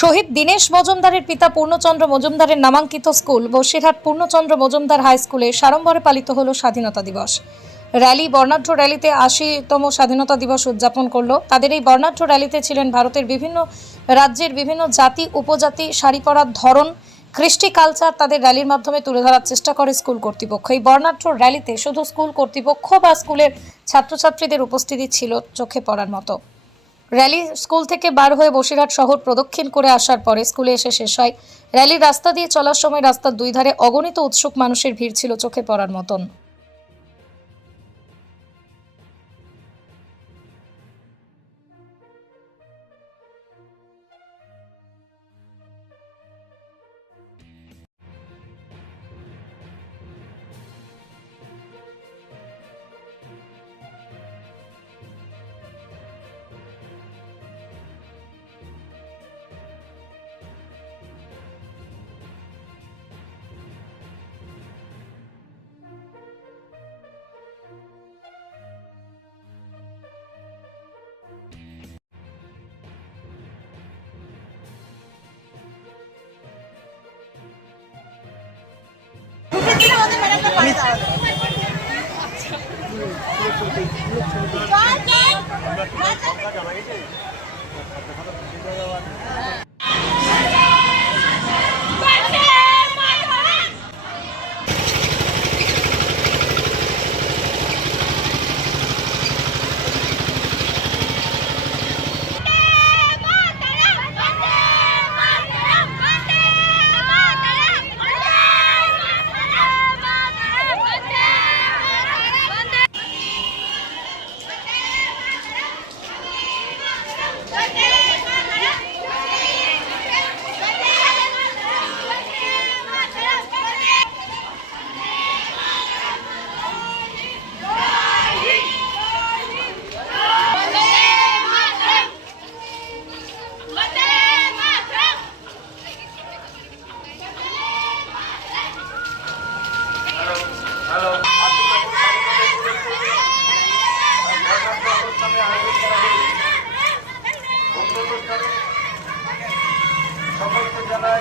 শহীদ দীনেশ মজুমদারের পিতা পূর্ণচন্দ্র মজুমদারের নামাঙ্কিত স্কুল বসিরহাট পূর্ণচন্দ্র মজুমদার হাই স্কুলে সাড়ম্বরে পালিত হলো স্বাধীনতা দিবস। র্যালি বর্ণাঢ্য র্যালিতে ৮০তম স্বাধীনতা দিবস উদযাপন করলো। তাদের এই বর্ণাঢ্য র্যালিতে ছিলেন ভারতের বিভিন্ন রাজ্যের বিভিন্ন জাতি উপজাতি, শাড়ি পরার ধরন, কৃষ্টি কালচার তাদের র্যালির মাধ্যমে তুলে ধরার চেষ্টা করে স্কুল কর্তৃপক্ষ। এই বর্ণাঢ্য র্যালিতে শুধু স্কুল কর্তৃপক্ষ বা স্কুলের ছাত্রছাত্রীদের উপস্থিতি ছিল চোখে পড়ার মতো। র্যালি স্কুল থেকে বার হয়ে বসিরহাট শহর প্রদক্ষিণ করে আসার পরে স্কুলে এসে শেষ হয়। র্যালির রাস্তা দিয়ে চলার সময় রাস্তার দুই ধারে অগণিত উৎসুক মানুষের ভিড় ছিল চোখে পড়ার মতন। সকলকে জানাই